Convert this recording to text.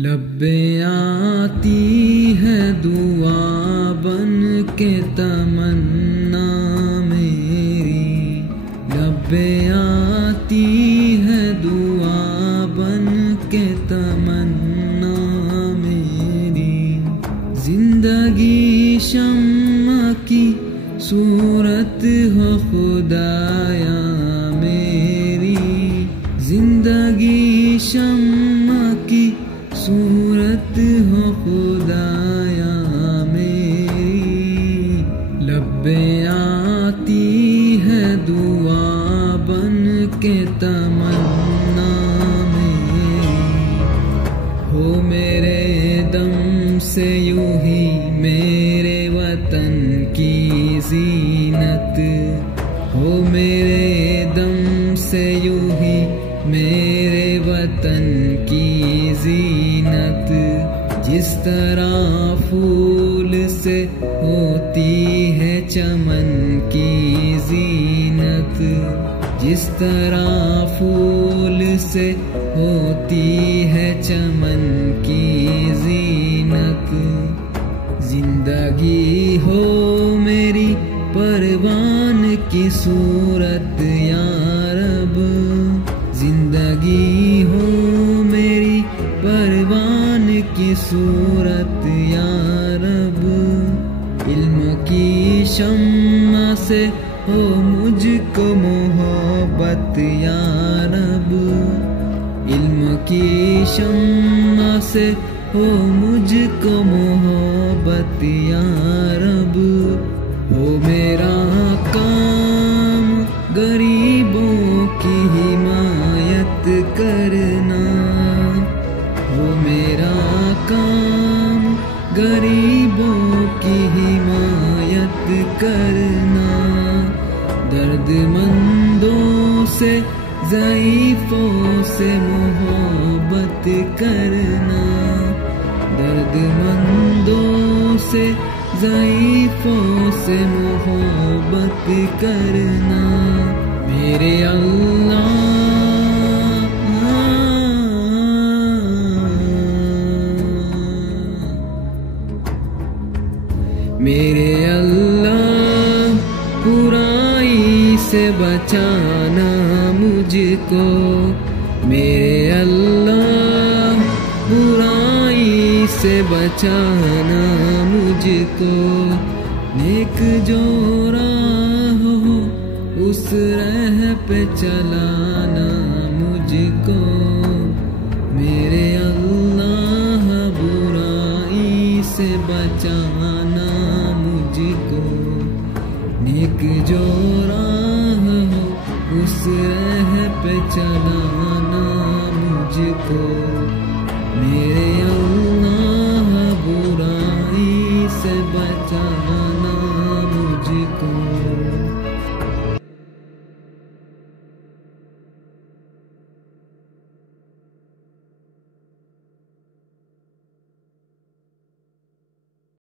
लब्बे आती है दुआ बन के तमन्ना मेरी, लब्बे आती है दुआ बन के तमन्ना मेरी। जिंदगी शम्मा की सूरत हो खुदाया मेरी, जिंदगी शम्मा की सूरत हो खुदाया मेरी। लब्बे आती है दुआ बन के तमन्ना मेरी। हो मेरे दम से यूं ही मेरे वतन की जीनत, हो मेरे दम से यूं ही मेरे वतन की जीनत। जिस तरह फूल से होती है चमन की जीनत, जिस तरह फूल से होती है चमन की जीनत। जिंदगी हो मेरी परवान की सूरत या रब, जिंदगी हो मेरी परवान की सूरत या रब। इल्म की शम्मा से हो मुझको मोहब्बत या रब, इल्म की शम्मा से हो मुझको मोहब्बत या रब। हो मेरा काम गरीबों की हिमायत करना, हो मेरा काम गरीबों की हिमायत करना। दर्दमंदों से ज़ईफ़ों से मोहब्बत करना, दर्दमंदों से ज़ईफ़ों से मोहब्बत करना। मेरे अल्लाह मेरे अल्लाह बुराई से बचाना मुझको, मेरे अल्लाह बुराई से बचाना मुझको। नेक जो राह हो उस राह पे चलाना मुझको, मेरे अल्लाह बुराई से बचाना मुझको। नेक जो राह हो उस राह पे चलाना मुझको, मेरे अल्लाह